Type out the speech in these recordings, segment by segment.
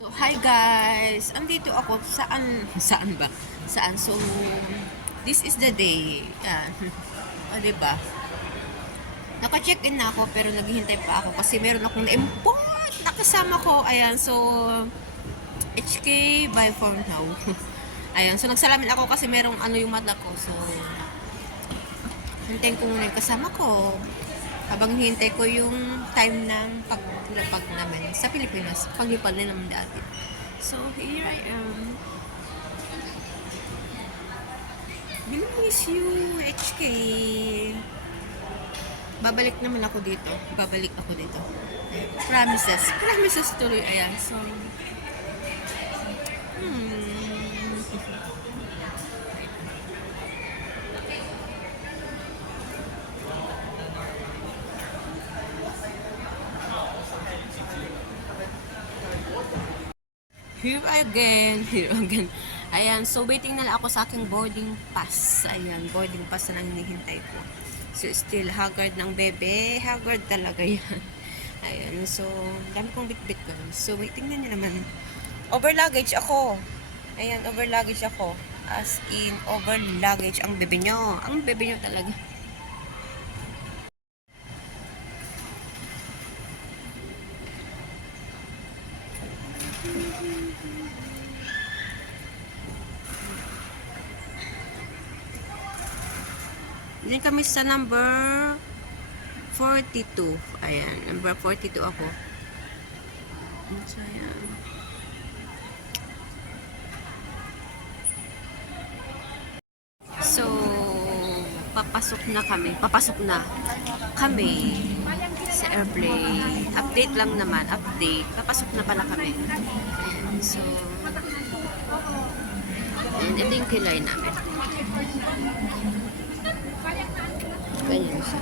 So, hi guys! Andito ako. Saan? Saan ba? Saan? So, this is the day. Yan. O, diba? Naka-check-in na ako pero naghihintay pa ako kasi meron akong na-import na kasama ko. Ayan. So, HK by for now. Ayan. So, nagsalamin ako kasi merong ano yung mata ko. So, hintayin ko muna yung kasama ko. Habang hintay ko yung time ng paglapag namin sa Pilipinas. Paglipad din naman dati. So, here I am. Miss you, HK. Babalik naman ako dito. Babalik ako dito. Promises. Promises tuloy. Ayan. So, here again. Here again. Ayan. So, waiting na lang ako sa aking boarding pass. Ayan. Boarding pass na lang hinihintay ko. So, still haggard ng bebe. Haggard talaga yan. Ayan. So, dami kong bit-bit ko. So, waiting na niya naman. Over luggage ako. Ayan. Over luggage ako. As in, over luggage ang bebe nyo. Ang bebe nyo talaga. Diyan kami sa number 42. Ayan, number 42 ako. So, ayan. So, papasok na kami. Papasok na kami sa airplane. Update lang naman. Update. Papasok na pala kami. Ayan, so, and ito yung kilay namin. Ganyan siya.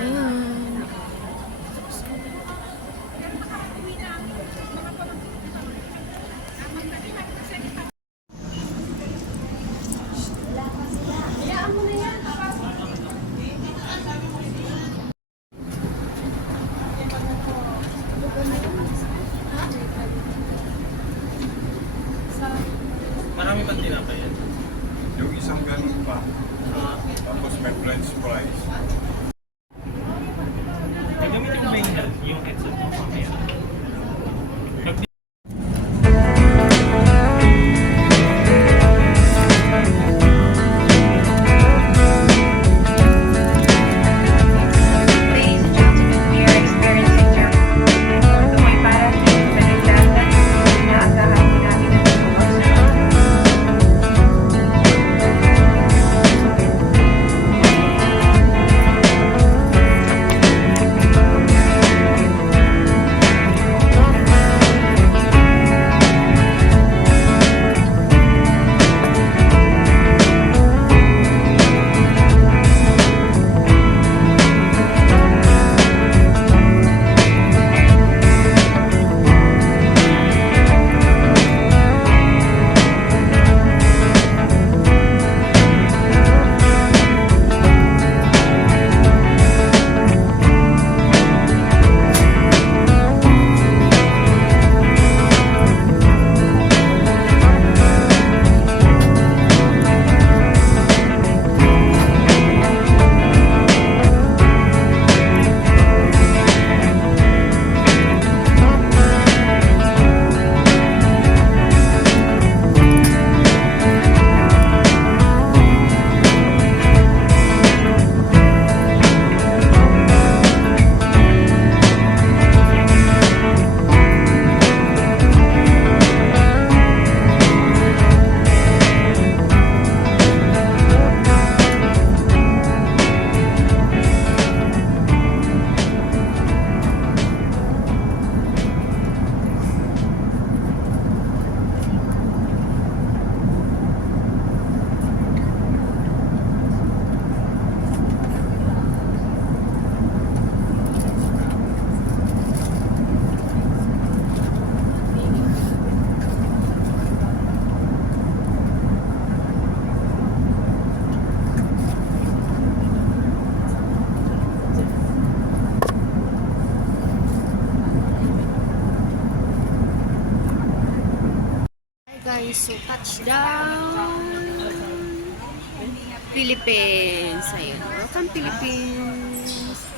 Ayan. Marami pang tinapay yan. Yung isang ganun pa. Tapos may french fries. Gamitin mo ba yung headset mo mamaya? Ladies and gentlemen, we are experiencing tuloy para sa Pinagdatan. Inaasahan po namin ang pagsunod. So, touchdown! Philippines. Ayun. Welcome, Philippines.